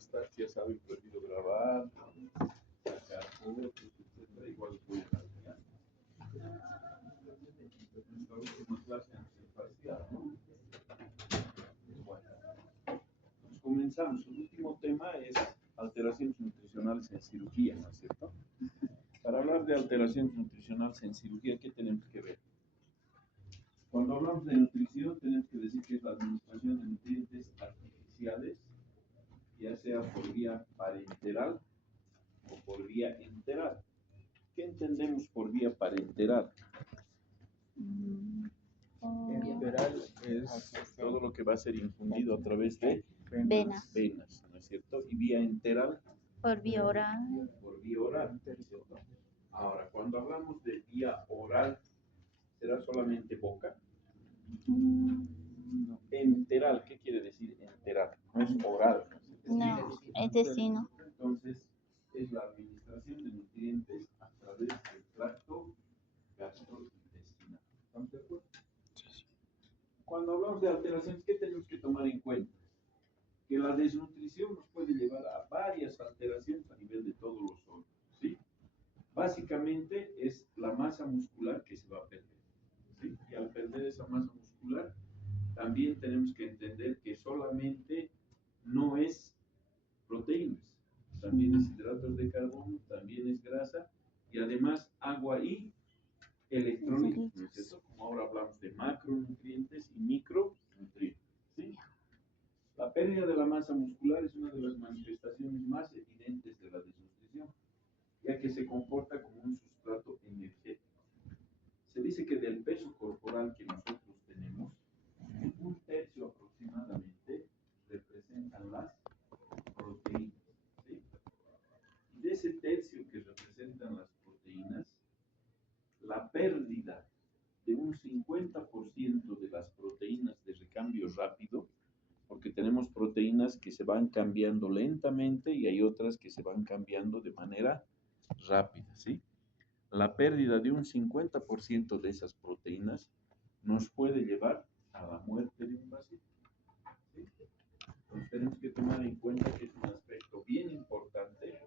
buenas tardes, ya saben, prohibido grabar, sacar fotos, etcétera. Igual voy a la nuestra última clase antes del parcial, ¿no? Bueno, pues comenzamos. El último tema es alteraciones nutricionales en cirugía, ¿no es cierto? Para hablar de alteraciones nutricionales en cirugía, ¿qué tenemos que ver? Cuando hablamos de nutrición, tenemos que decir que es la administración de nutrientes artificiales, ya sea por vía parenteral o por vía enteral. ¿Qué entendemos por vía parenteral? Enteral es todo lo que va a ser infundido a través de Venas. ¿no es cierto? Y vía enteral. Por vía oral. Por vía oral, ¿no es cierto? Ahora, cuando hablamos de vía oral, ¿será solamente boca? Enteral, ¿qué quiere decir enteral? No es oral. No, intestino. Entonces, es la administración de nutrientes a través del tracto gastrointestinal. ¿Estamos de acuerdo? Cuando hablamos de alteraciones, ¿qué tenemos que tomar en cuenta? Que la desnutrición nos puede llevar a varias alteraciones a nivel de todos los órganos, ¿sí? Básicamente es la masa muscular que se va a perder, ¿sí? Y al perder esa masa muscular, también tenemos que entender que solamente no es proteínas, también es hidratos de carbono, también es grasa y además agua y electrolitos, ¿no es cierto? Como ahora hablamos de macronutrientes y micronutrientes, ¿sí? La pérdida de la masa muscular es una de las manifestaciones más evidentes de la desnutrición, ya que se comporta como un sustrato energético. Se dice que del peso corporal que nosotros tenemos, un tercio aproximadamente representan las proteínas, ¿sí? Y de ese tercio que representan las proteínas, la pérdida de un 50% de las proteínas de recambio rápido, porque tenemos proteínas que se van cambiando lentamente y hay otras que se van cambiando de manera rápida, ¿sí? La pérdida de un 50% de esas proteínas nos puede llevar a la muerte de un paciente, ¿sí? Entonces tenemos que tomar en cuenta que es un aspecto bien importante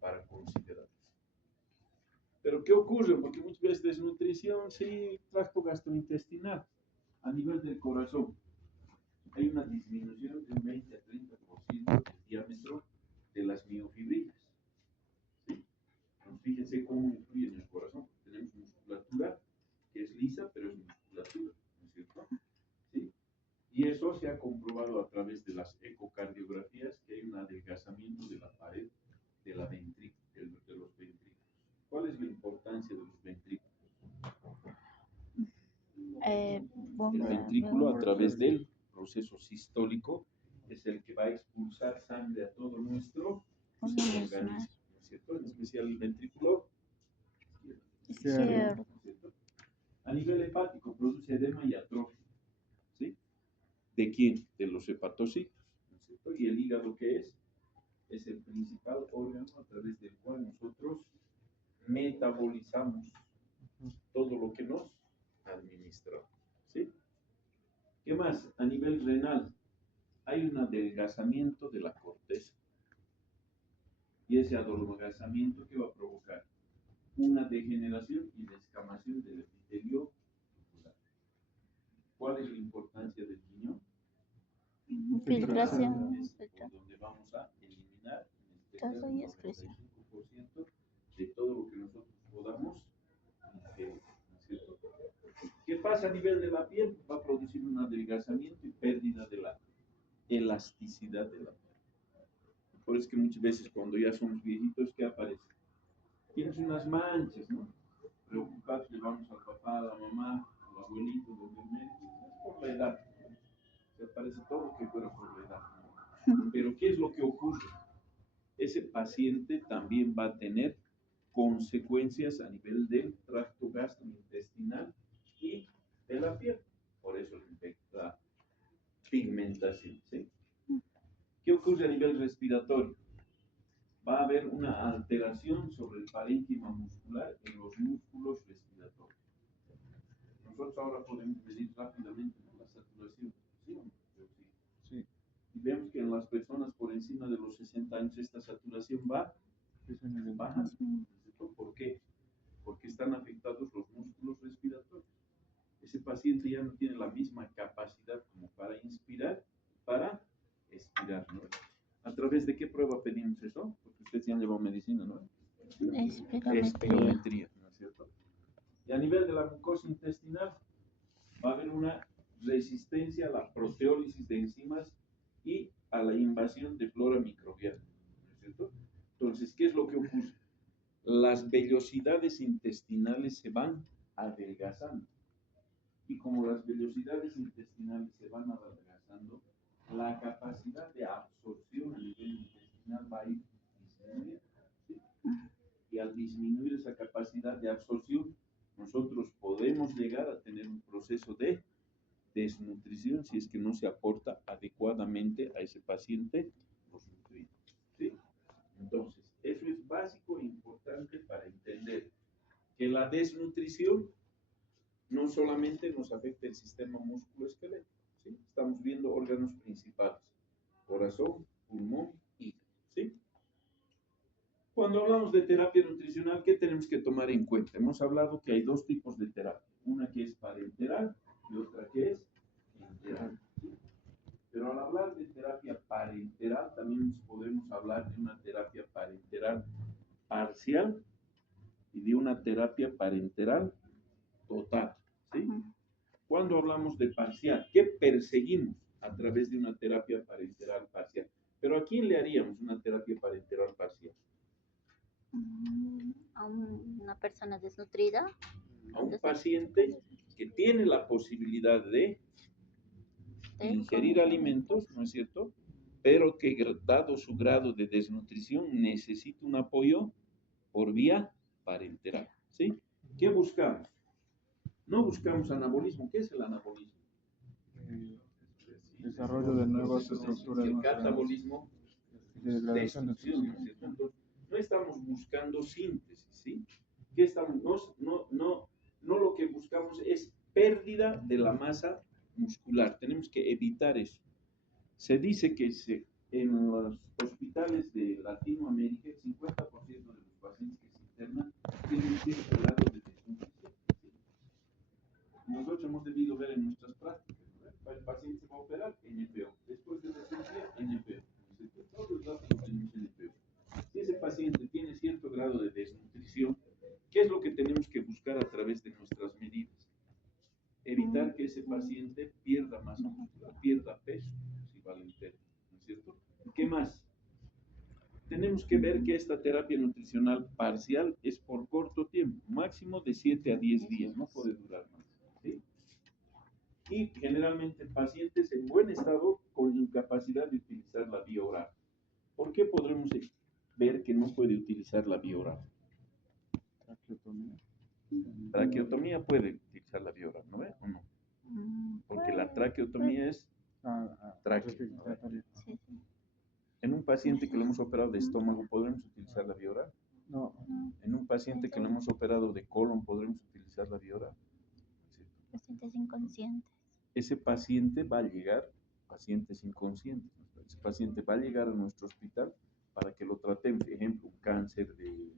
para considerar. Pero ¿qué ocurre? Porque muchas veces desnutrición, sí, tracto gastrointestinal, a nivel del corazón. Hay una disminución de un 20 a 30% del diámetro de las miofibrilas, ¿sí? Entonces, fíjense cómo influye en el corazón. Tenemos musculatura que es lisa, pero es musculatura, ¿no es cierto? ¿Sí? Y eso se ha comprobado a través de las ecocardiografías que hay un adelgazamiento de la pared de los ventrículos. ¿Cuál es la importancia de los ventrículos? El ventrículo, a través del proceso sistólico, es el que va a expulsar sangre a todo nuestro organismo, ¿no es cierto? En especial el ventrículo izquierdo, ¿no es cierto? A nivel hepático produce edema y atrofia, ¿sí? ¿De quién? De los hepatocitos, ¿no es cierto? Y el hígado, ¿qué es? Es el principal órgano a través del cual nosotros metabolizamos todo lo que nos administramos, ¿sí? ¿Qué más? A nivel renal, hay un adelgazamiento de la corteza. Y ese adelgazamiento, ¿qué va a provocar? Una degeneración y descamación del epitelio ocular. ¿Cuál es la importancia del riñón? Filtración. Es por donde vamos a eliminar en este caso, el 95% de todo lo que nosotros podamos ingerir, ¿no es cierto? ¿Qué pasa a nivel de la piel? Va a producir un adelgazamiento y pérdida de la elasticidad de la piel. Por eso es que muchas veces cuando ya somos viejitos, ¿qué aparece? Tienes unas manchas, ¿no? Preocupados, llevamos al papá, a la mamá, al abuelito, al médico, es por la edad. Se parece todo lo que fuera por la edad. Pero ¿qué es lo que ocurre? Ese paciente también va a tener consecuencias a nivel del tracto gastrointestinal y de la piel. Por eso la pigmentación, ¿sí? ¿Qué ocurre a nivel respiratorio? Va a haber una alteración sobre el parénquima muscular en los músculos respiratorios. Nosotros ahora podemos medir rápidamente la saturación, ¿sí o no? Sí. y vemos que en las personas por encima de los 60 años esta saturación va bajando. ¿Por qué? Porque están afectados los músculos respiratorios. Ese paciente ya no tiene la misma capacidad como para inspirar y para expirar, ¿no? ¿A través de qué prueba pedimos eso? Porque ustedes ya han llevado medicina, ¿no? Espirometría, ¿no es cierto? Y a nivel de la mucosa intestinal va a haber una resistencia a la proteólisis de enzimas y a la invasión de flora microbiana, ¿no es cierto? Entonces, ¿qué es lo que ocurre? Las vellosidades intestinales se van adelgazando. Y como las vellosidades intestinales se van adelgazando, la capacidad de absorción a nivel intestinal va a ir disminuyendo. ¿Sí? Y al disminuir esa capacidad de absorción, nosotros podemos llegar a tener un proceso de desnutrición si es que no se aporta adecuadamente a ese paciente los nutrientes. ¿Sí? Entonces, eso es básico e importante para entender que la desnutrición no solamente nos afecta el sistema músculo-esquelético, ¿sí? Estamos viendo órganos principales, corazón, pulmón, hígado, ¿sí? Cuando hablamos de terapia nutricional, ¿qué tenemos que tomar en cuenta? Hemos hablado que hay dos tipos de terapia, una que es parenteral y otra que es enteral, ¿sí? Pero al hablar de terapia parenteral, también podemos hablar de una terapia parenteral parcial y de una terapia parenteral total, ¿sí? Cuando hablamos de parcial, ¿qué perseguimos a través de una terapia parenteral parcial? Pero ¿a quién le haríamos una terapia parenteral parcial? A una persona desnutrida. A un paciente que tiene la posibilidad de ingerir alimentos, ¿no es cierto? Pero que dado su grado de desnutrición necesita un apoyo por vía parenteral, ¿sí? ¿Qué buscamos? No buscamos anabolismo. ¿Qué es el anabolismo? Desarrollo de nuevas estructuras. El catabolismo, destrucción, ¿no es cierto? Entonces, no estamos buscando síntesis, ¿sí? ¿Qué estamos? No lo que buscamos es pérdida de la masa muscular. Tenemos que evitar eso. Se dice que en los hospitales de Latinoamérica, el 50% de los pacientes que se internan tienen cierto grado de desnutrición, ¿sí? Nosotros hemos debido ver en nuestras prácticas, ¿no? El paciente se va a operar, NPO. Después de la cirugía, NPO. Todos los datos los tenemos NPO. Si ese paciente tiene cierto grado de desnutrición, ¿qué es lo que tenemos que buscar a través de nuestras medidas? Evitar que ese paciente pierda masa muscular, pierda peso, si vale el término, ¿no es cierto? ¿Qué más? Tenemos que ver que esta terapia nutricional parcial es por corto tiempo, máximo de 7 a 10 días, no puede durar más, ¿sí? Y generalmente pacientes en buen estado con incapacidad de utilizar la vía oral. ¿Por qué podremos ver que no puede utilizar la vía oral? Traqueotomía. Traqueotomía puede utilizar la vía oral, ¿no ve? ¿O no? Porque la traqueotomía es tráqueo. Sí, sí. En un paciente que lo hemos operado de estómago, ¿podremos utilizar la vía oral? No. En un paciente que lo hemos operado de colon, ¿podremos utilizar la vía oral? Pacientes inconscientes. Ese paciente va a llegar, pacientes inconscientes, ¿no? Ese paciente va a llegar a nuestro hospital para que lo tratemos. Ejemplo, un cáncer de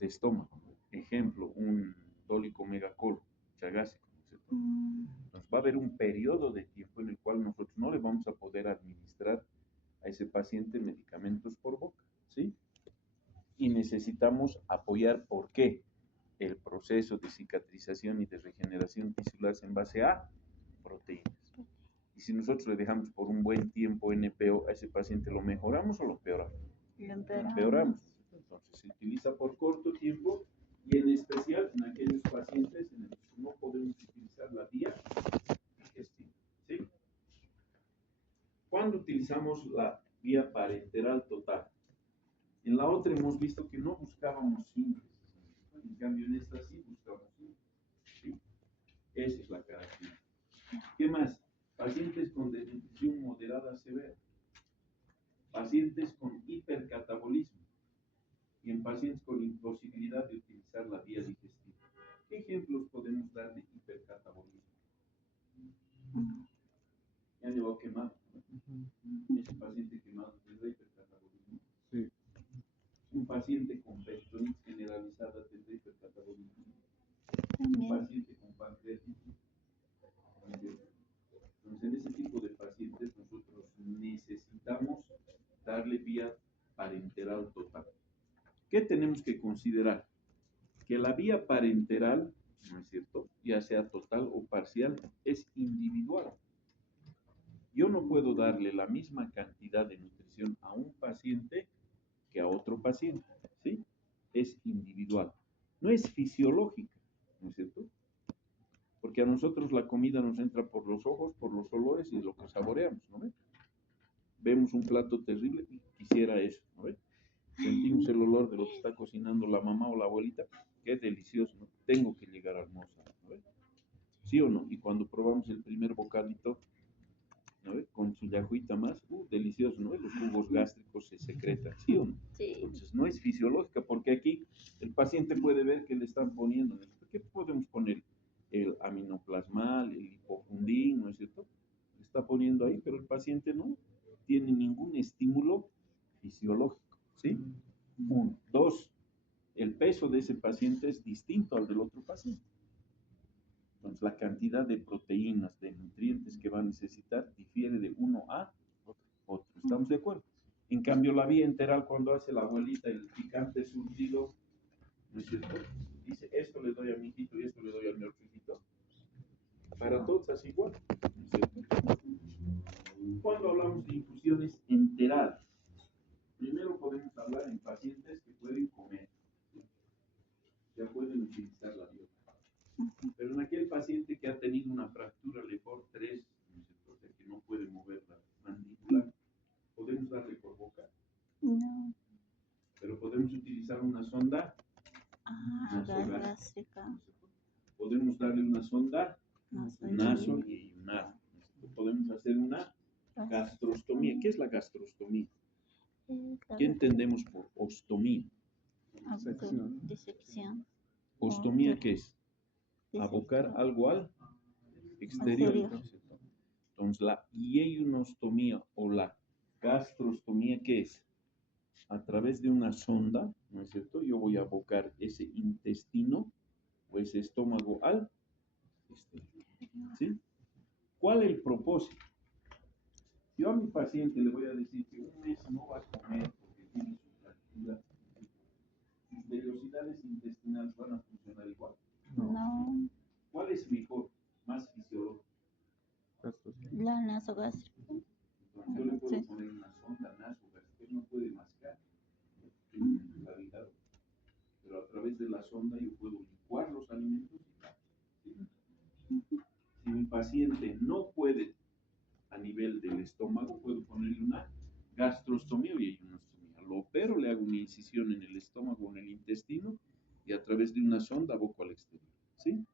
estómago. Ejemplo, un dólico megacolon, chagásico, ¿no es cierto? Entonces va a haber un periodo de tiempo en el cual nosotros no le vamos a poder administrar a ese paciente medicamentos por boca, ¿sí? Y necesitamos apoyar, ¿por qué? El proceso de cicatrización y de regeneración tisular en base a proteínas. Y si nosotros le dejamos por un buen tiempo NPO a ese paciente, ¿lo mejoramos o lo empeoramos? Lo empeoramos. Empeoramos. Entonces se utiliza por corto tiempo y en especial en aquellos pacientes en los que no podemos utilizar la vía digestiva, ¿sí? ¿Cuándo utilizamos la vía parenteral total? En la otra hemos visto que no buscábamos síntesis. En cambio, en esta sí buscamos síntesis, ¿sí? Esa es la característica. ¿Qué más? Pacientes con desnutrición moderada severa. Pacientes con hipercatabolismo. Y en pacientes con imposibilidad de utilizar la vía digestiva. ¿Qué ejemplos podemos dar de hipercatabolismo? Ya llevado quemado, ¿no? paciente con peritonitis generalizada tendrá hipercatabolismo. Un También. paciente con pancreatitis. Entonces, en ese tipo de pacientes nosotros necesitamos darle vía parenteral total. ¿Qué tenemos que considerar? Que la vía parenteral, ¿no es cierto?, ya sea total o parcial, es individual. Yo no puedo darle la misma cantidad de nutrición a un paciente que a otro paciente, ¿sí? Es individual. No es fisiológica, ¿no es cierto? Porque a nosotros la comida nos entra por los ojos, por los olores y lo que saboreamos, ¿no ves? Vemos un plato terrible y quisiera eso, ¿no ves? Sentimos el olor de lo que está cocinando la mamá o la abuelita, qué delicioso, ¿no? Tengo que llegar a almorzar, ¿no ves? ¿Sí o no? Y cuando probamos el primer bocadito, ¿no ves? Con su yajuita más, delicioso, ¿no ves? Los jugos gástricos se secretan, ¿sí o no? Sí. Entonces no es fisiológica, porque aquí el paciente puede ver que le están poniendo, ¿qué podemos poner? El aminoplasmal, el lipofundín, ¿no es cierto? Le está poniendo ahí, pero el paciente no tiene ningún estímulo fisiológico, ¿sí? Uno. Dos, el peso de ese paciente es distinto al del otro paciente. Entonces, la cantidad de proteínas, de nutrientes que va a necesitar difiere de uno a otro. ¿Estamos de acuerdo? En cambio, la vía enteral, cuando hace la abuelita el picante surtido, ¿no es cierto? Dice, esto le doy a mi hijito y esto le doy a mi otro hijito. Para todos es igual, ¿no es cierto? Cuando hablamos de infusiones enterales, primero podemos hablar en pacientes que pueden comer, ¿sí? Ya pueden utilizar la dieta. Pero en aquel paciente que ha tenido una fractura Lefort 3, ¿no es cierto? O sea, que no puede mover la mandíbula, podemos darle por boca. No. Pero podemos utilizar una sonda Gástrica. podemos darle una sonda naso Sí. y iyunada. Podemos hacer una gastrostomía. ¿Qué es la gastrostomía? ¿Qué entendemos por ostomía? Disección. Ostomía, ¿qué es? Abocar algo al exterior. Entonces, la iyunostomía o la gastrostomía, ¿qué es? A través de una sonda, ¿no es cierto? Yo voy a abocar ese intestino o ese estómago al exterior, ¿sí? ¿Cuál es el propósito? Yo a mi paciente le voy a decir que un mes no va a comer porque tiene su fractura. Sus velocidades intestinales van a funcionar igual. No. ¿Cuál es mejor, más fisiológico? La nasogástrica. Entonces, yo le puedo poner una sonda nasogástrica, él no puede mascar, pero a través de la sonda yo puedo licuar los alimentos. ¿Sí? Si mi paciente no puede a nivel del estómago, puedo ponerle una gastrostomía y iyunostomía. Lo opero, le hago una incisión en el estómago, en el intestino, y a través de una sonda aboco al exterior, ¿sí?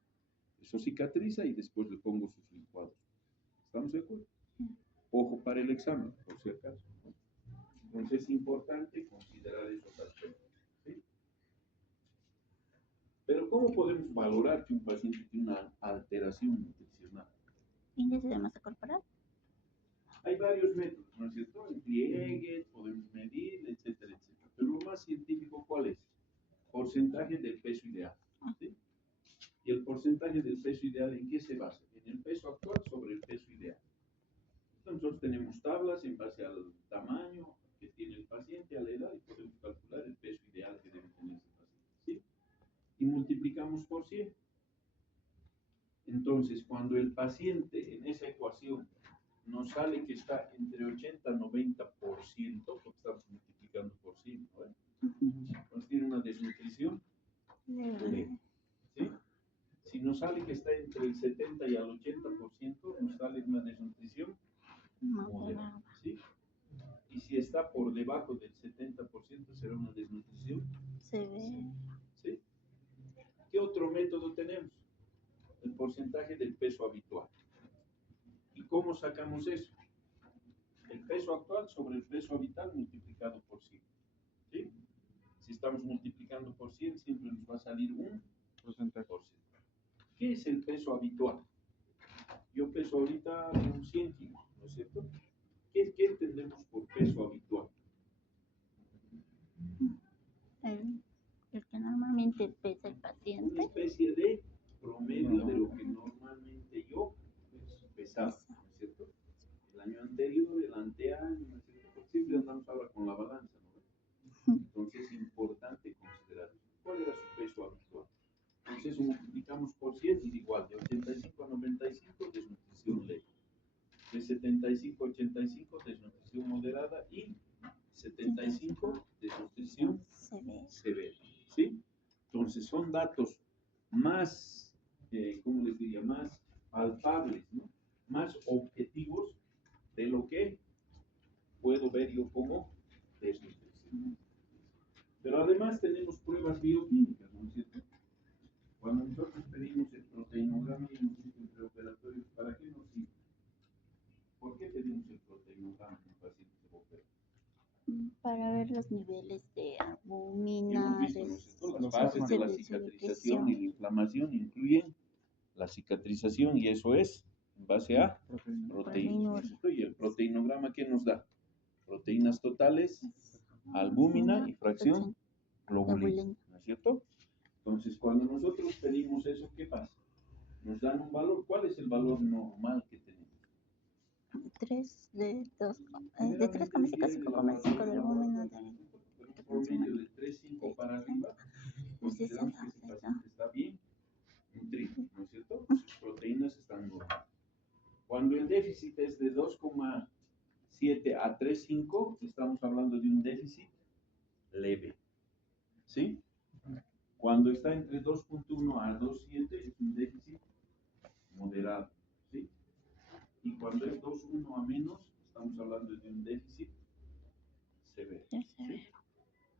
Eso cicatriza y después le pongo sus licuados. ¿Estamos de acuerdo? Ojo para el examen, por si acaso. Entonces es importante considerar esos aspectos, ¿sí? Pero ¿cómo podemos valorar que un paciente tiene una alteración nutricional? Índice de masa corporal. Hay varios métodos, ¿no es cierto? En pliegues, podemos medir, etcétera, etcétera. Pero lo más científico, ¿cuál es? Porcentaje del peso ideal, ¿sí? Y el porcentaje del peso ideal, ¿en qué se basa? En el peso actual sobre el peso ideal. Nosotros tenemos tablas en base al tamaño que tiene el paciente, a la edad, y podemos calcular el peso ideal que debe tener ese paciente, ¿sí? Y multiplicamos por 100. Entonces, cuando el paciente en esa ecuación nos sale que está entre 80 y 90%, porque estamos multiplicando por 100, ¿no? Entonces tiene una desnutrición leve, ¿sí? Si nos sale que está entre el 70 y el 80%, nos sale una desnutrición moderada, ¿sí? Y si está por debajo del 70%, será una desnutrición severa, ¿sí? ¿Qué otro método tenemos? El porcentaje del peso habitual. ¿Y cómo sacamos eso? El peso actual sobre el peso habitual multiplicado por 100, ¿sí? Si estamos multiplicando por 100, siempre nos va a salir un porcentaje. ¿Qué es el peso habitual? Yo peso ahorita unos 100 kilos, ¿no es cierto? ¿Qué entendemos por peso habitual? que pesa el una paciente. especie de promedio de lo que normalmente yo pesaba, ¿no es cierto? El año anterior, el anteaño, ¿no es cierto? Porque siempre andamos ahora con la balanza, ¿no? Entonces es importante considerar cuál era su peso habitual. Entonces multiplicamos por 100 y igual, de 85 a 95 desnutrición leve, de 75 a 85 desnutrición moderada y 75 desnutrición severa, ¿sí? Entonces son datos más, ¿cómo les diría? Más palpables, ¿no? Más objetivos de lo que puedo ver yo como desnutrición. Pero además tenemos pruebas bioquímicas, ¿no es cierto? Cuando nosotros pedimos el proteinograma y hemos visto el preoperatorio, ¿para qué nos sirve? ¿Por qué pedimos el proteinograma en un paciente que opera? Para ver los niveles de Hemos albúmina, visto, ¿no es cierto? Las bases de la cicatrización y la inflamación incluyen la cicatrización y eso es en base a proteínas, ¿no es cierto? Y el proteinograma, ¿qué nos da? Proteínas totales, albúmina y fracción globulina, ¿no es cierto? Entonces, cuando nosotros pedimos eso, ¿qué pasa? Nos dan un valor. ¿Cuál es el valor normal que tenemos? 3 de 3,5 a 5,5 de albúmina de Un promedio de 3,5 para arriba, consideramos que ese paciente está bien nutrido, ¿no es cierto? Sus proteínas están normales. Cuando el déficit es de 2,7 a 3,5, estamos hablando de un déficit leve, ¿sí? Cuando está entre 2,1 a 2,7 es un déficit moderado, ¿sí? Y cuando es 2,1 a menos, estamos hablando de un déficit severo, ¿sí?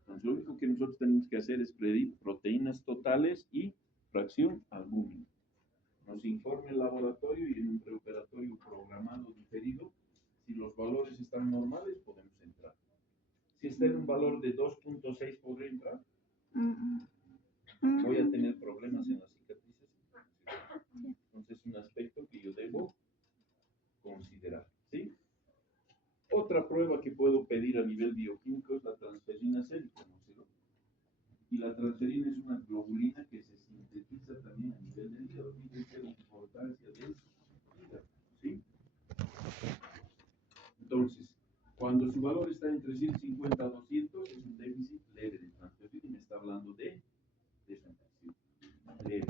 Entonces, lo único que nosotros tenemos que hacer es pedir proteínas totales y fracción albúmina. Nos informa el laboratorio y en un preoperatorio programado diferido, si los valores están normales, podemos entrar. Si está en un valor de 2,6, ¿podré entrar? Voy a tener problemas en la cicatrización. Entonces es un aspecto que yo debo considerar, ¿sí? Otra prueba que puedo pedir a nivel bioquímico es la transferina sérica, ¿no es cierto? Y la transferina es una globulina que se sintetiza también a nivel del hígado. Fíjense la importancia del hígado, ¿sí? Entonces, cuando su valor está entre 150 a 200, es un déficit leve de transferina y me está hablando de desnutrición leve.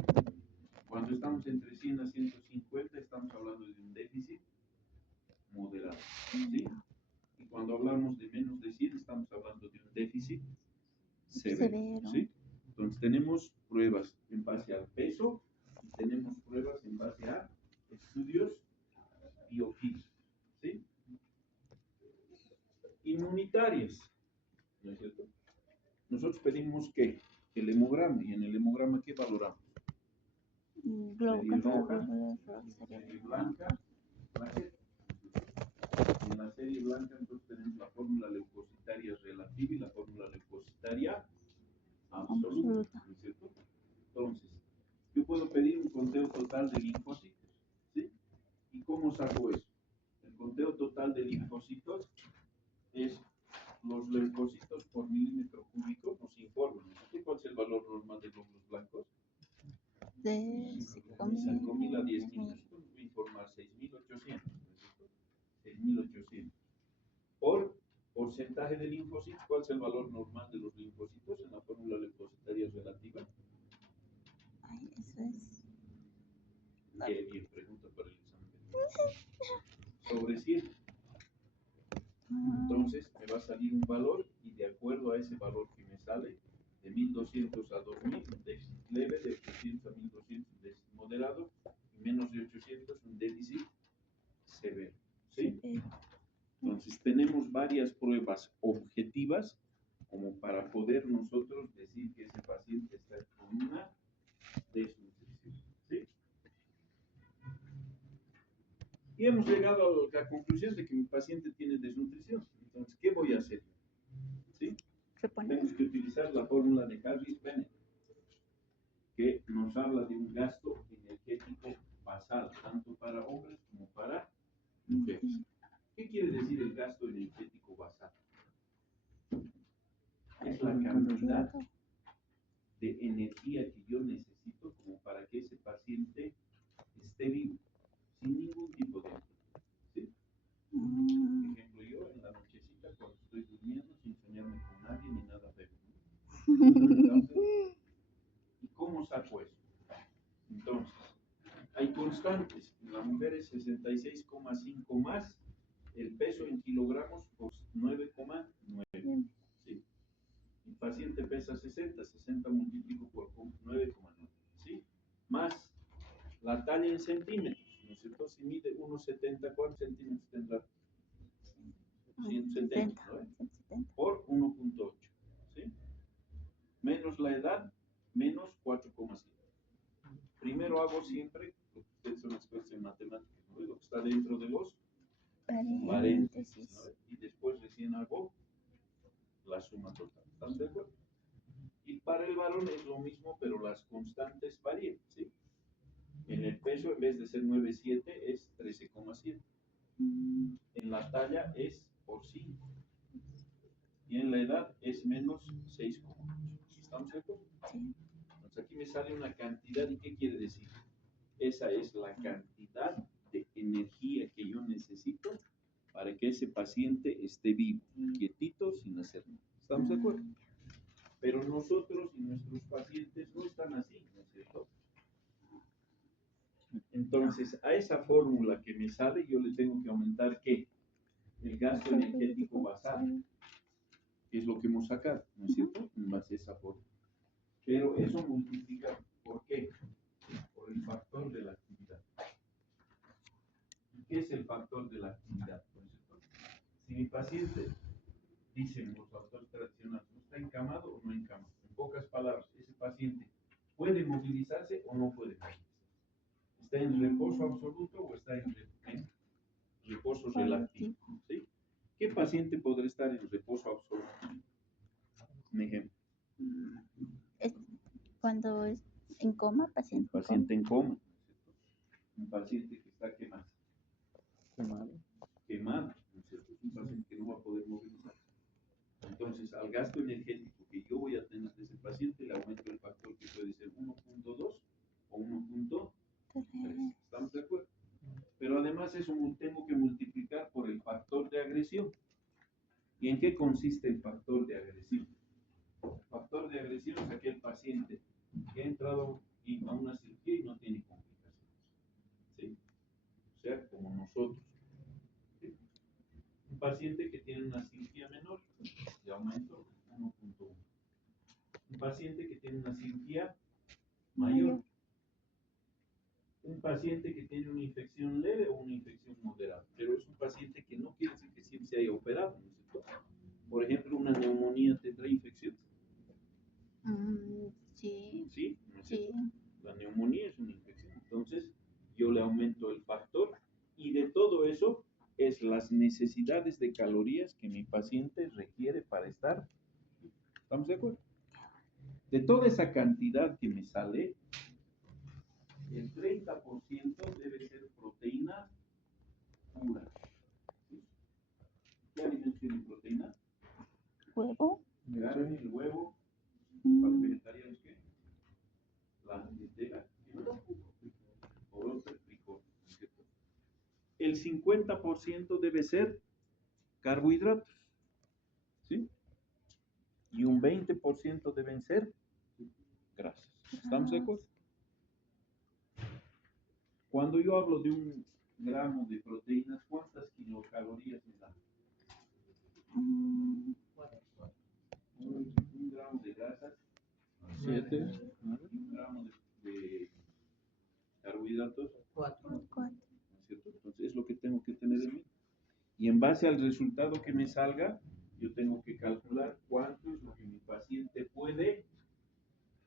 Cuando estamos entre 100 a 150, estamos hablando de un déficit moderado, ¿sí? Y cuando hablamos de menos de 100, estamos hablando de un déficit severo, ¿sí? Entonces tenemos pruebas en base al peso y tenemos pruebas en base a estudios bioquímicos, ¿sí? Inmunitarias, ¿no es cierto? Nosotros pedimos ¿qué? El hemograma, y en el hemograma ¿qué valoramos? Serie roja, serie blanca, plaqueta. En la serie blanca entonces tenemos la fórmula leucocitaria relativa y la fórmula leucocitaria absoluta, ¿no es cierto? Entonces, yo puedo pedir un conteo total de linfocitos, ¿sí? ¿Y cómo saco eso? El conteo total de linfocitos es los leucocitos por milímetro cúbico, nos informan, ¿no? ¿Cuál es el valor normal de glóbulos blancos? De 5.000 a 10.000. Nosotros voy a informar 6.800, ¿no es cierto? 6.800. Por porcentaje de linfocitos, ¿cuál es el valor normal de los linfocitos en la fórmula leucocitaria relativa? Ay, eso es. Qué bien, pregunta para el examen. Sobre 100. Entonces me va a salir un valor y de acuerdo a ese valor que me sale, de 1.200 a 2.000, un déficit leve, de 800 a 1.200, un déficit moderado, y menos de 800, un déficit severo, ¿sí? Entonces tenemos varias pruebas objetivas como para poder nosotros decir que ese paciente está con una desnutrición, ¿sí? Y hemos llegado a la conclusión de que mi paciente tiene desnutrición. Entonces, ¿qué voy a hacer? ¿Sí? Tenemos que utilizar la fórmula de Harris-Bennett, que nos habla de un gasto energético basal, tanto para hombres como para mujeres. ¿Qué quiere decir el gasto energético basal? Es la cantidad de energía que yo necesito como para que ese paciente esté vivo, sin ningún tipo de enfermedad. ¿Sí? Por ejemplo, yo en la nochecita, cuando estoy durmiendo, sin soñarme con nadie ni nada feo. ¿Y cómo saco eso? Entonces, hay constantes. En la mujer es 66,5 más el peso en kilogramos por 9,9. ¿Sí? El paciente pesa 60, 60 multiplico por 9,9. ¿Sí? Más la talla en centímetros. ¿No es cierto? Si mide 1,70, ¿cuántos centímetros tendrá? 170, ¿no? Por 1,8. ¿Sí? Menos la edad, menos 4,7. Primero hago siempre, porque ustedes son expertos en matemáticas, ¿no? Lo que está dentro de los paréntesis, ¿no? Y después recién hago la suma total. ¿Están de acuerdo? Y para el varón es lo mismo, pero las constantes varían, ¿sí? En el peso, en vez de ser 9,7, es 13,7. En la talla es por 5. Y en la edad es menos 6,8. ¿Estamos de acuerdo? Sí. Entonces aquí me sale una cantidad. ¿Y qué quiere decir? Esa es la cantidad de energía que yo necesito para que ese paciente esté vivo, quietito, sin hacer nada. ¿Estamos de acuerdo? Pero nosotros y nuestros pacientes no están así, ¿no es cierto? Entonces, a esa fórmula que me sale, yo le tengo que aumentar, ¿qué? El gasto energético basal, que es lo que hemos sacado, ¿no es cierto? En base a esa fórmula. Pero eso multiplica, ¿por qué? Por el factor de la actividad. ¿Y qué es el factor de la actividad? Si mi paciente, dicen los autores tradicionales, ¿no está encamado o no encamado? En pocas palabras, ese paciente puede movilizarse o no puede movilizarse. ¿Está en reposo absoluto o está en reposo relativo? ¿Sí? ¿Qué paciente podrá estar en reposo absoluto? Un ejemplo. Cuando es en coma, paciente en coma. Un paciente que está quemado. Quemado. Es un paciente que no va a poder movilizar. Entonces, al gasto energético que yo voy a tener de ese paciente, le aumento el factor que puede ser 1,2 o 1,3. ¿Estamos de acuerdo? Pero además eso tengo que multiplicar por el factor de agresión. ¿Y en qué consiste el factor de agresión? El factor de agresión es aquel paciente que ha entrado a una cirugía y no tiene complicaciones. ¿Sí? O sea, como nosotros. ¿Sí? Un paciente que tiene una cirugía menor, le aumento 1,1. Un paciente que tiene una cirugía mayor. Un paciente que tiene una infección leve o una infección moderada. Pero es un paciente que no quiere decir que siempre se haya operado, ¿no es cierto? Por ejemplo, una neumonía tendrá infección. Sí. ¿Sí? ¿No es cierto? La neumonía es una infección. Entonces, yo le aumento el factor y de todo eso es las necesidades de calorías que mi paciente requiere para estar. ¿Estamos de acuerdo? De toda esa cantidad que me sale, el 30% debe ser proteína pura. ¿Sí? ¿Qué alimentos tienen proteína? Huevo. Carne, el huevo. Para los vegetarianos, ¿qué? La lenteja, poroto, frijol. El 50% debe ser carbohidratos. ¿Sí? Y un 20% deben ser grasas. ¿Estamos de acuerdo? Cuando yo hablo de 1 gramo de proteínas, ¿cuántas kilocalorías me dan? 1 gramo de grasas, 7. 1 gramo de carbohidratos, 4. ¿No es cierto? Entonces es lo que tengo que tener en mente. Y en base al resultado que me salga, yo tengo que calcular cuánto es lo que mi paciente puede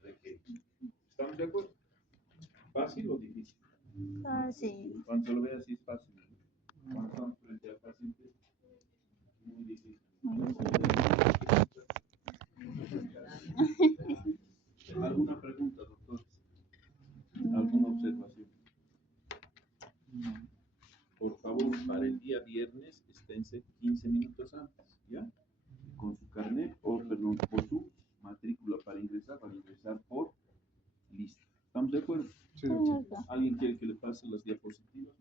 requerir. ¿Estamos de acuerdo? ¿Fácil o difícil? Fácil. Cuando se lo vea así es fácil. Cuando estamos frente al paciente, muy difícil. ¿Alguna pregunta, doctor? ¿Alguna observación? Por favor, para el día viernes, esténse 15 minutos antes, ¿ya? Con su carnet, o perdón, por su matrícula para ingresar ¿Alguien quiere que le pase las diapositivas?